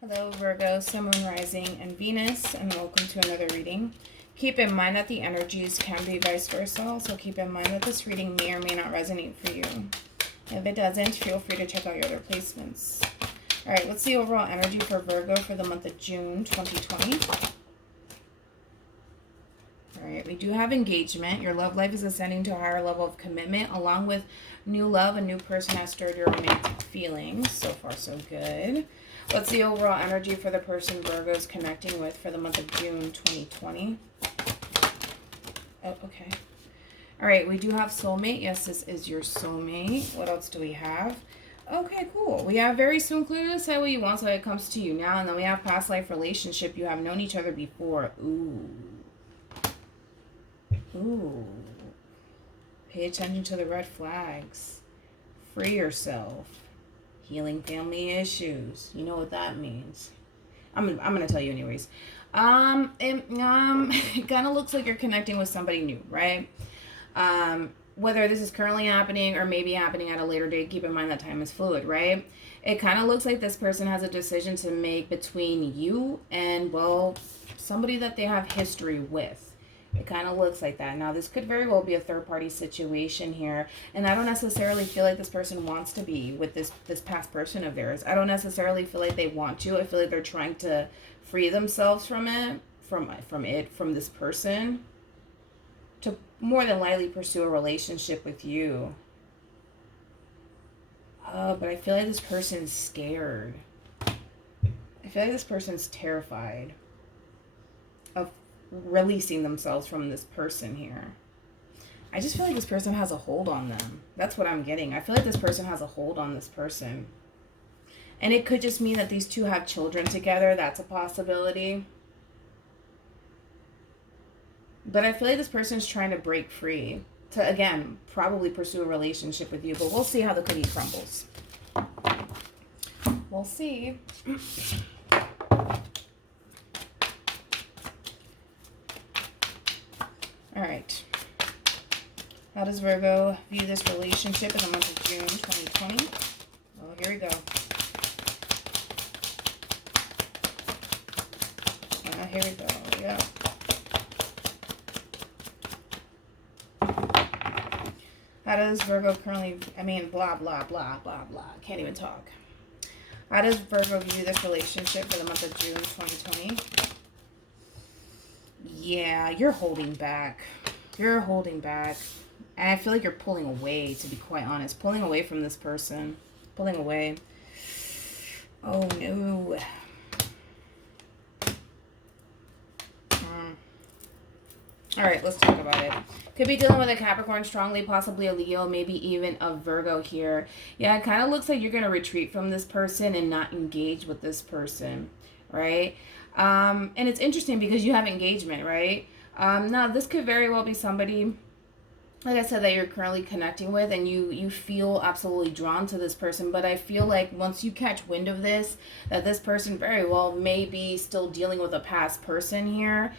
Hello Virgo, Sun, Moon, Rising, and Venus, and welcome to another reading. Keep in mind that the energies can be vice versa, so keep in mind that this reading may or may not resonate for you. If it doesn't, feel free to check out your other placements. Alright, what's the overall energy for Virgo for the month of June 2020? Alright, we do have engagement. Your love life is ascending to a higher level of commitment, along with new love. A new person has stirred your romantic feelings. So far, so good. What's the overall energy for the person Virgo is connecting with for the month of June 2020? Oh, okay. Alright, we do have soulmate. Yes, this is your soulmate. What else do we have? Okay, cool. We have very soon. Clearly decide what you want so it comes to you now. And then we have past life relationship. You have known each other before. Ooh. Ooh. Pay attention to the red flags. Free yourself. Healing family issues. You know what that means. I'm gonna tell you anyways. It kind of looks like you're connecting with somebody new, right? Whether this is currently happening or maybe happening at a later date, keep in mind that time is fluid, right? It kind of looks like this person has a decision to make between you and, well, somebody that they have history with. It kind of looks like that. Now, this could very well be a third-party situation here, and I don't necessarily feel like this person wants to be with this past person of theirs. I don't necessarily feel like they want to. I feel like they're trying to free themselves from it, from this person, to more than likely pursue a relationship with you. But I feel like this person's scared. I feel like this person's terrified of releasing themselves from this person here. I just feel like this person has a hold on them. That's what I'm getting. I feel like this person has a hold on this person. And it could just mean that these two have children together. That's a possibility. But I feel like this person is trying to break free to, again, probably pursue a relationship with you. But we'll see how the cookie crumbles. We'll see. All right. How does Virgo view this relationship in the month of June 2020? Well, here we go. Here we go. Yeah. How does Virgo currently, blah, blah, blah, blah, blah. Can't even talk. How does Virgo view this relationship for the month of June 2020? Yeah, you're holding back. You're holding back. And I feel like you're pulling away, to be quite honest. Pulling away from this person. Pulling away. Oh, no. All right, let's talk about it. Could be dealing with a Capricorn strongly, possibly a Leo, maybe even a Virgo here. Yeah, it kind of looks like you're going to retreat from this person and not engage with this person, right? And it's interesting because you have engagement, right? Now, this could very well be somebody, like I said, that you're currently connecting with, and you feel absolutely drawn to this person. But I feel like once you catch wind of this, that this person very well may be still dealing with a past person here.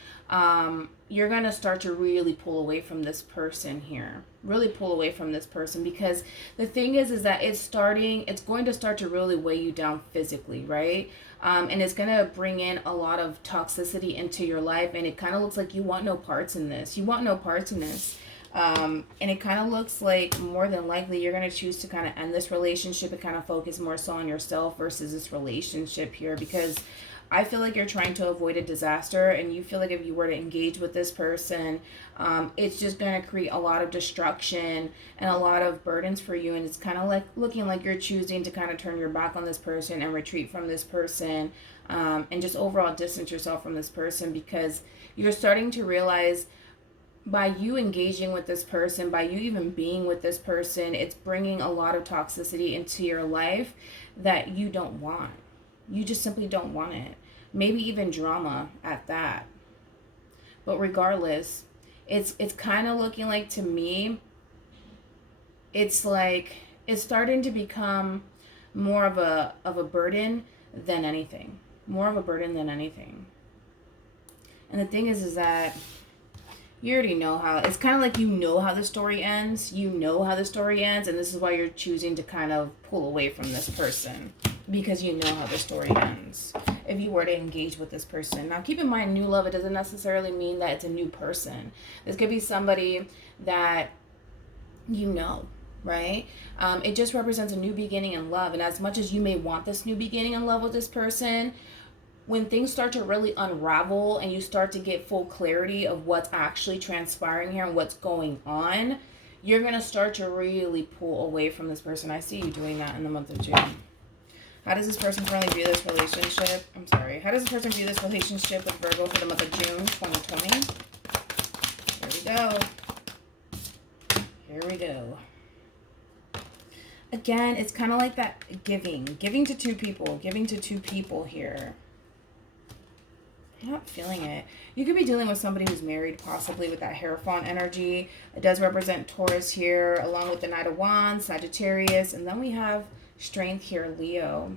You're going to start to really pull away from this person here. Really pull away from this person, because the thing is that it's going to start to really weigh you down physically, right? And it's going to bring in a lot of toxicity into your life, and it kind of looks like you want no parts in this. You want no parts in this. And it kind of looks like more than likely you're going to choose to kind of end this relationship and kind of focus more so on yourself versus this relationship here, because I feel like you're trying to avoid a disaster, and you feel like if you were to engage with this person, it's just going to create a lot of destruction and a lot of burdens for you. And it's kind of like looking like you're choosing to kind of turn your back on this person and retreat from this person, and just overall distance yourself from this person, because you're starting to realize by you engaging with this person, by you even being with this person, it's bringing a lot of toxicity into your life that you don't want. You just simply don't want it. Maybe even drama at that. But regardless, it's kind of looking like, to me, it's like it's starting to become more of a burden than anything. More of a burden than anything. And the thing is that you already know how, it's kind of like you know how the story ends. You know how the story ends, and this is why you're choosing to kind of pull away from this person, because you know how the story ends. if you were to engage with this person. Now, keep in mind, new love, it doesn't necessarily mean that it's a new person. This could be somebody that you know, right? It just represents a new beginning in love. And as much as you may want this new beginning in love with this person, when things start to really unravel and you start to get full clarity of what's actually transpiring here and what's going on, you're going to start to really pull away from this person. I see you doing that in the month of June. How does this person currently view this relationship? How does this person view this relationship with Virgo for the month of June 2020? Here we go. Here we go. Again, it's kind of like that giving to two people here. I'm not feeling it. You could be dealing with somebody who's married, possibly with that Hierophant energy. It does represent Taurus here, along with the Knight of Wands, Sagittarius, and then we have Strength here, Leo.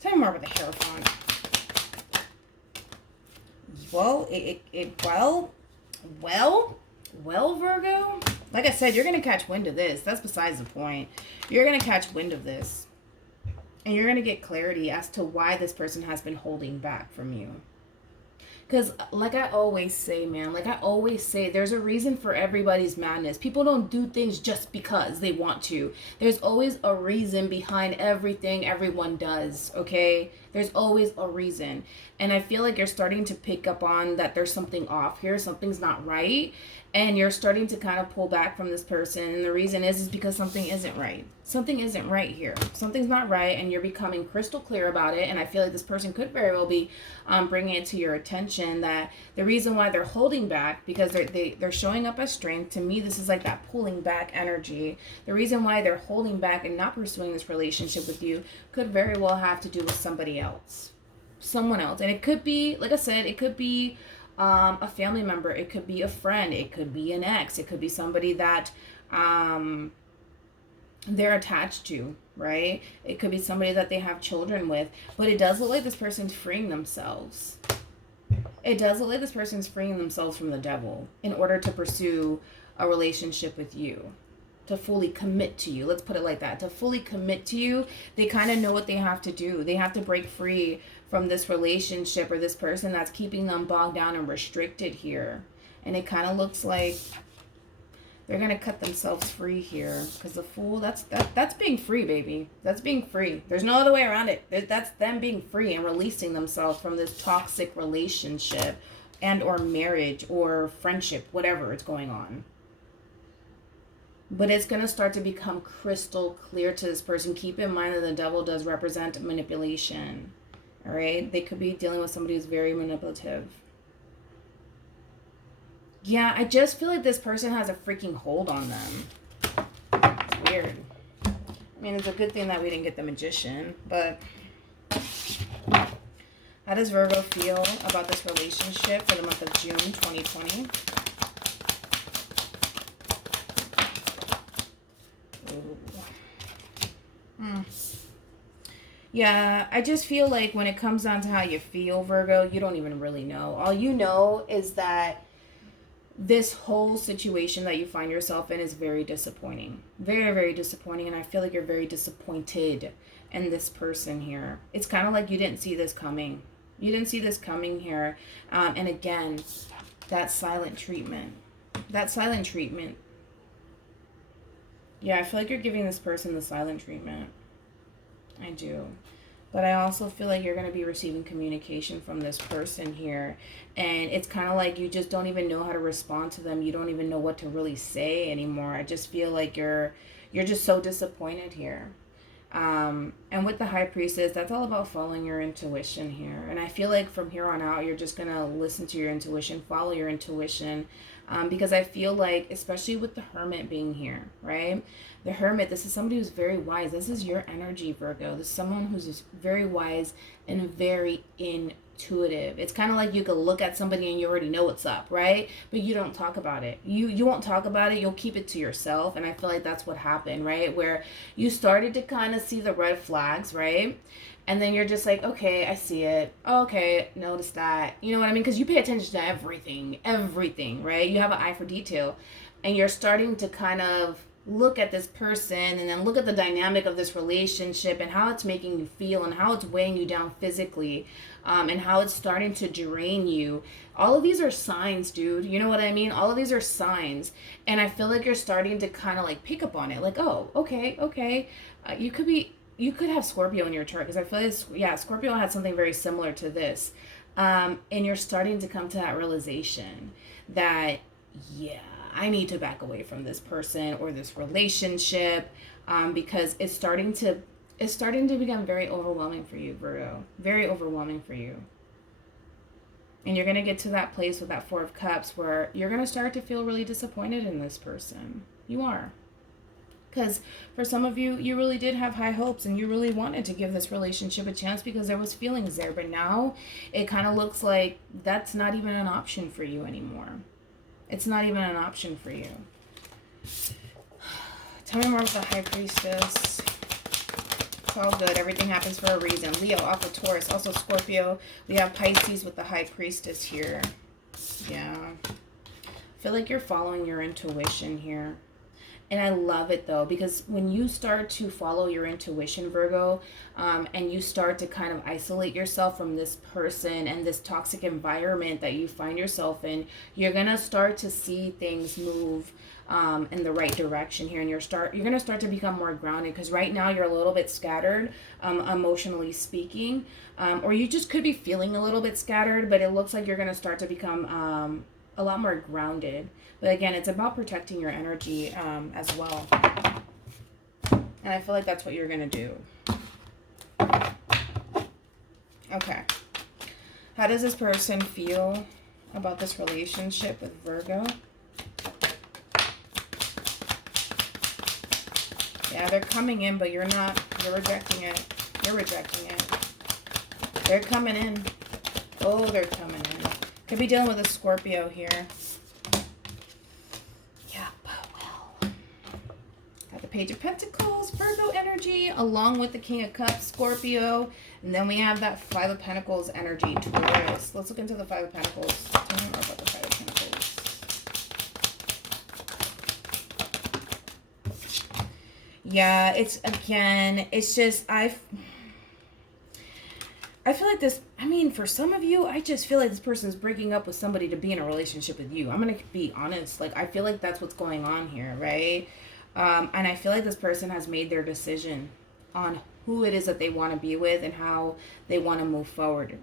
Tell me more about the Hierophant. Well, Virgo, like I said, you're going to catch wind of this. That's besides the point. You're going to catch wind of this. And you're going to get clarity as to why this person has been holding back from you. Because like I always say, man, there's a reason for everybody's madness. People don't do things just because they want to. There's always a reason behind everything everyone does, okay? There's always a reason. And I feel like you're starting to pick up on that there's something off here. Something's not right. And you're starting to kind of pull back from this person. And the reason is because something isn't right. Something isn't right here. Something's not right. And you're becoming crystal clear about it. And I feel like this person could very well be bringing it to your attention that the reason why they're holding back, because they're showing up as strength. To me, this is like that pulling back energy. The reason why they're holding back and not pursuing this relationship with you could very well have to do with somebody else. Someone else. And it could be, like I said, it could be a family member, it could be a friend, it could be an ex, it could be somebody that they're attached to, right? It could be somebody that they have children with, but it does look like this person's freeing themselves. It does look like this person's freeing themselves from the devil in order to pursue a relationship with you, to fully commit to you. Let's put it like that. To fully commit to you, they kind of know what they have to do. They have to break free from this relationship or this person that's keeping them bogged down and restricted here. And it kind of looks like they're going to cut themselves free here. Because the Fool, that's being free, baby. That's being free. There's no other way around it. That's them being free and releasing themselves from this toxic relationship and or marriage or friendship, whatever is going on. But it's going to start to become crystal clear to this person. Keep in mind that the devil does represent manipulation. All right? They could be dealing with somebody who's very manipulative. Yeah, I just feel like this person has a freaking hold on them. It's weird. I mean, it's a good thing that we didn't get the Magician, but how does Virgo feel about this relationship for the month of June 2020? Yeah, I just feel like when it comes down to how you feel, Virgo, you don't even really know. All you know is that this whole situation that you find yourself in is very disappointing. Very, very disappointing. And I feel like you're very disappointed in this person here. It's kind of like you didn't see this coming. You didn't see this coming here. And again, that silent treatment. That silent treatment. Yeah, I feel like you're giving this person the silent treatment. I do. But I also feel like you're going to be receiving communication from this person here. And it's kind of like you just don't even know how to respond to them. You don't even know what to really say anymore. I just feel like you're just so disappointed here. And with the High Priestess, that's all about following your intuition here. And I feel like from here on out, you're just going to listen to your intuition, follow your intuition. Because I feel like, especially with the Hermit being here, right? The Hermit, this is somebody who's very wise. This is your energy, Virgo. This is someone who's very wise and very intuitive. It's kind of like you could look at somebody and you already know what's up, right? But you don't talk about it. You won't talk about it. You'll keep it to yourself. And I feel like that's what happened, right? Where you started to kind of see the red flags, right? And then you're just like, okay, I see it. Oh, okay, notice that. You know what I mean? Because you pay attention to everything, right? You have an eye for detail. And you're starting to kind of look at this person and then look at the dynamic of this relationship and how it's making you feel and how it's weighing you down physically, and how it's starting to drain you. All of these are signs, dude. You know what I mean? All of these are signs. And I feel like you're starting to kind of like pick up on it. Like, oh, okay. You could have Scorpio in your chart, because I feel like, yeah, Scorpio had something very similar to this. And you're starting to come to that realization that, yeah, I need to back away from this person or this relationship, because it's starting to become very overwhelming for you, Virgo. Very overwhelming for you. And you're going to get to that place with that Four of Cups where you're going to start to feel really disappointed in this person. You are. Because for some of you, you really did have high hopes and you really wanted to give this relationship a chance because there was feelings there. But now it kind of looks like that's not even an option for you anymore. It's not even an option for you. Tell me more about the High Priestess. It's all good. Everything happens for a reason. Leo, off of Taurus. Also Scorpio. We have Pisces with the High Priestess here. Yeah. I feel like you're following your intuition here. And I love it though, because when you start to follow your intuition, Virgo, and you start to kind of isolate yourself from this person and this toxic environment that you find yourself in, you're going to start to see things move in the right direction here. And you're going to start to become more grounded, because right now you're a little bit scattered, emotionally speaking, or you just could be feeling a little bit scattered, but it looks like you're going to start to become a lot more grounded. But again, it's about protecting your energy as well. And I feel like that's what you're going to do. Okay. How does this person feel about this relationship with Virgo? Yeah, they're coming in, but you're not. You're rejecting it. You're rejecting it. They're coming in. Oh, they're coming in. Could be dealing with a Scorpio here. Page of Pentacles, Virgo energy, along with the King of Cups, Scorpio. And then we have that Five of Pentacles energy, Taurus. Let's look into the Five of Pentacles. Tell me more about the Five of Pentacles. Yeah, it's just, I feel like this, for some of you, I just feel like this person's breaking up with somebody to be in a relationship with you. I'm going to be honest. Like, I feel like that's what's going on here, right? And I feel like this person has made their decision on who it is that they want to be with and how they want to move forward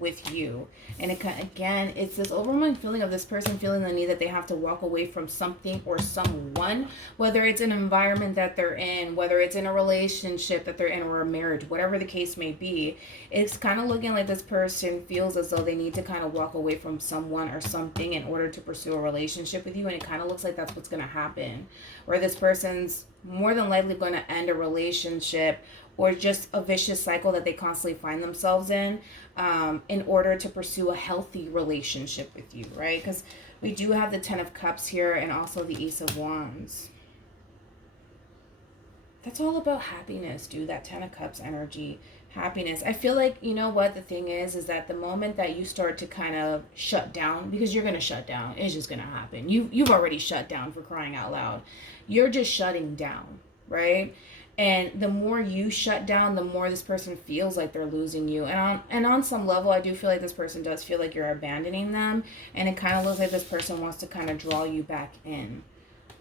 with you. And again, it's this overwhelming feeling of this person feeling the need that they have to walk away from something or someone, whether it's an environment that they're in, whether it's in a relationship that they're in, or a marriage, whatever the case may be. It's kind of looking like this person feels as though they need to kind of walk away from someone or something in order to pursue a relationship with you. And it kind of looks like that's what's going to happen, where this person's more than likely going to end a relationship or just a vicious cycle that they constantly find themselves in order to pursue a healthy relationship with you, right? Because we do have the Ten of Cups here and also the Ace of Wands. That's all about happiness, dude. That Ten of Cups energy, happiness. I feel like, you know what the thing is that the moment that you start to kind of shut down, because you're going to shut down, it's just going to happen. You've already shut down, for crying out loud. You're just shutting down, right? And the more you shut down, the more this person feels like they're losing you. And on some level, I do feel like this person does feel like you're abandoning them. And it kind of looks like this person wants to kind of draw you back in.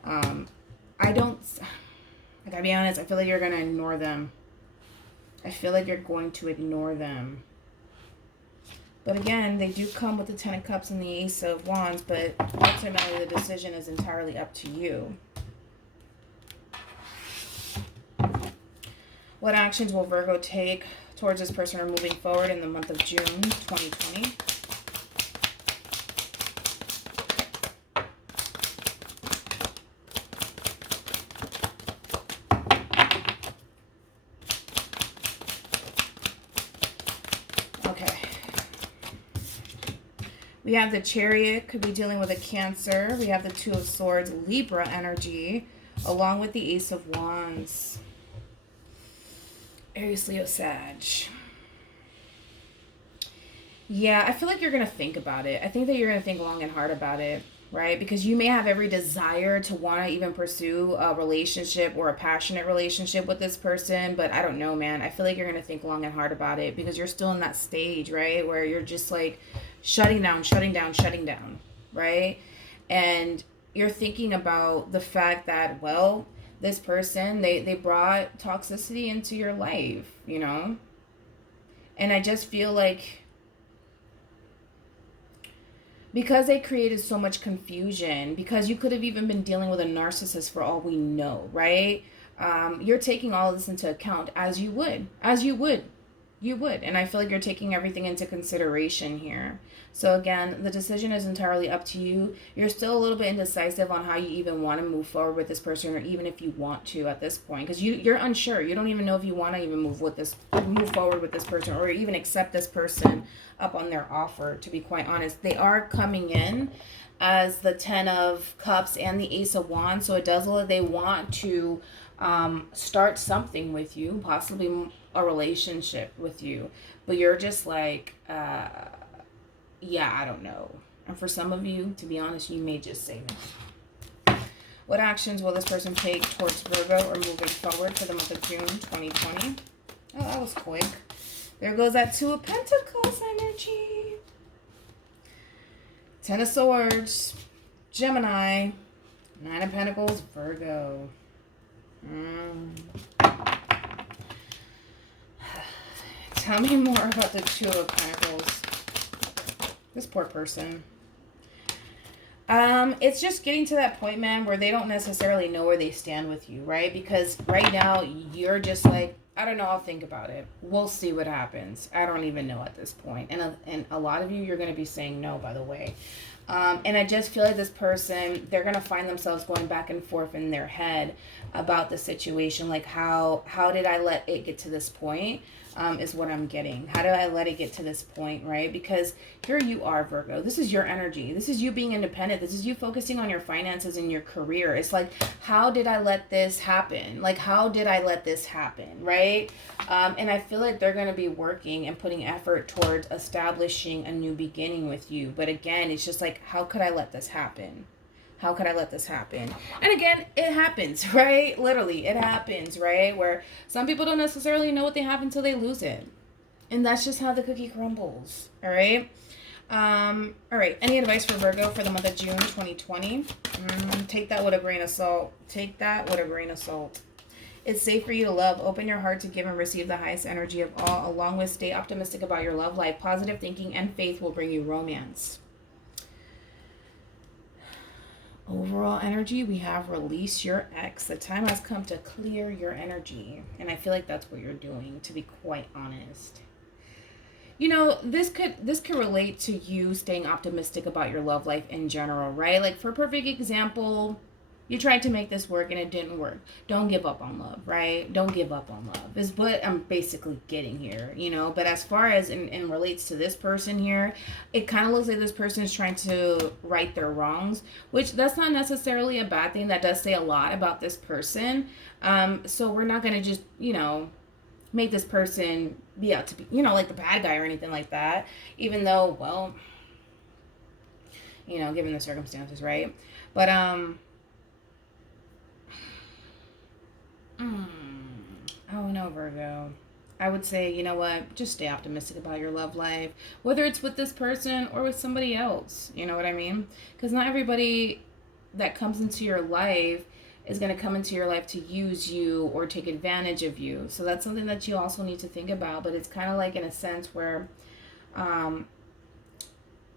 I gotta be honest, I feel like you're going to ignore them. I feel like you're going to ignore them. But again, they do come with the Ten of Cups and the Ace of Wands, but ultimately the decision is entirely up to you. What actions will Virgo take towards this person or moving forward in the month of June 2020? Okay. We have the Chariot, could be dealing with a Cancer. We have the Two of Swords, Libra energy, along with the Ace of Wands. Aries, Leo, Sag. Yeah, I feel like you're going to think about it. I think that you're going to think long and hard about it. right? Because you may have every desire to want to even pursue a relationship or a passionate relationship with this person, but I don't know, man. I feel like you're going to think long and hard about it because you're still in that stage, right? Where you're just like shutting down, right? And you're thinking about the fact that, well, this person, they brought toxicity into your life, you know? And I just feel like because they created so much confusion, because you could have even been dealing with a narcissist for all we know, right? You're taking all of this into account as you would. And I feel like you're taking everything into consideration here. So again, the decision is entirely up to you. You're still a little bit indecisive on how you even want to move forward with this person, or even if you want to at this point, because you're unsure. You don't even know if you want to even move forward with this person, or even accept this person up on their offer. To be quite honest, they are coming in as the 10 of Cups and the Ace of Wands, so it does look like they want to start something with you, possibly a relationship with you, but you're just like, yeah, I don't know. And for some of you, to be honest, you may just say no. What actions will this person take towards Virgo or moving forward for the month of June 2020? Oh, that was quick. There goes that Two of Pentacles energy. 10 of Swords, Gemini, 9 of Pentacles, Virgo. Tell me more about the Two of Pentacles. This poor person. It's just getting to that point, man, where they don't necessarily know where they stand with you, right? Because right now you're just like, I don't know, I'll think about it. We'll see what happens. I don't even know at this point. And a lot of you, you're going to be saying no, by the way. And I just feel like this person, they're going to find themselves going back and forth in their head about the situation. Like, how did I let it get to this point? Is what I'm getting. How did I let it get to this point, right? Because here you are, Virgo. This is your energy. This is you being independent. This is you focusing on your finances and your career. It's like, how did I let this happen? Like, how did I let this happen, right? And I feel like they're going to be working and putting effort towards establishing a new beginning with you. But again, it's just like, how could I let this happen? How could I let this happen? And again, it happens, right? Literally, it happens, right? Where some people don't necessarily know what they have until they lose it. And that's just how the cookie crumbles, all right? All right, any advice for Virgo for the month of June 2020? Take that with a grain of salt. Take that with a grain of salt. It's safe for you to love. Open your heart to give and receive the highest energy of all, along with stay optimistic about your love life. Positive thinking and faith will bring you romance. Overall energy, we have release your ex. The time has come to clear your energy. And I feel like that's what you're doing, to be quite honest. You know, this could relate to you staying optimistic about your love life in general, right? Like, for a perfect example, you tried to make this work and it didn't work. Don't give up on love, right? Don't give up on love is what I'm basically getting here, you know? But as far as in relates to this person here, it kind of looks like this person is trying to right their wrongs, which that's not necessarily a bad thing. That does say a lot about this person. So we're not going to just, you know, make this person be out to be, you know, like the bad guy or anything like that, even though, well, you know, given the circumstances, right? But, oh no, Virgo. I would say, you know what, just stay optimistic about your love life, whether it's with this person or with somebody else. You know what I mean? Because not everybody that comes into your life is going to come into your life to use you or take advantage of you. So that's something that you also need to think about. But it's kind of like in a sense where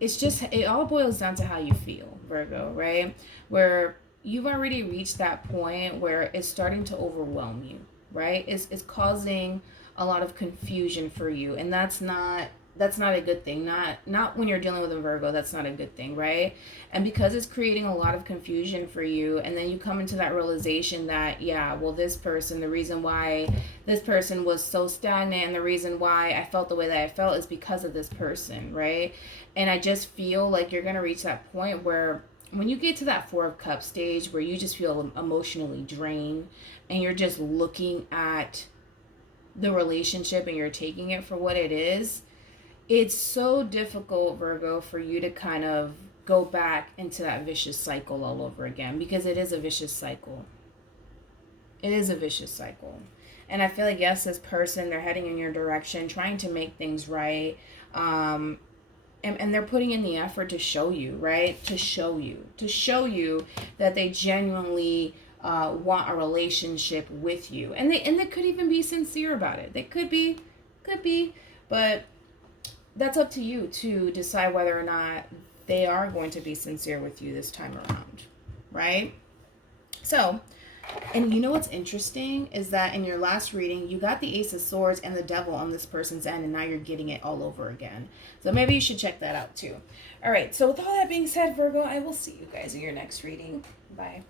it's just, it all boils down to how you feel, Virgo, right? Where you've already reached that point where it's starting to overwhelm you, right? It's causing a lot of confusion for you, and that's not a good thing. Not when you're dealing with a Virgo, that's not a good thing, right? And because it's creating a lot of confusion for you, and then you come into that realization that, yeah, well, this person, the reason why this person was so stagnant and the reason why I felt the way that I felt is because of this person, right? And I just feel like you're going to reach that point where when you get to that Four of Cups stage where you just feel emotionally drained and you're just looking at the relationship and you're taking it for what it is, it's so difficult, Virgo, for you to kind of go back into that vicious cycle all over again, because it is a vicious cycle. It is a vicious cycle. And I feel like, yes, this person, they're heading in your direction, trying to make things right. And they're putting in the effort to show you, right? To show you that they genuinely want a relationship with you. And they could even be sincere about it. They could be, but that's up to you to decide whether or not they are going to be sincere with you this time around, right? So, and you know what's interesting is that in your last reading, you got the Ace of Swords and the Devil on this person's end, and now you're getting it all over again. So maybe you should check that out too. All right, so with all that being said, Virgo, I will see you guys in your next reading. Bye.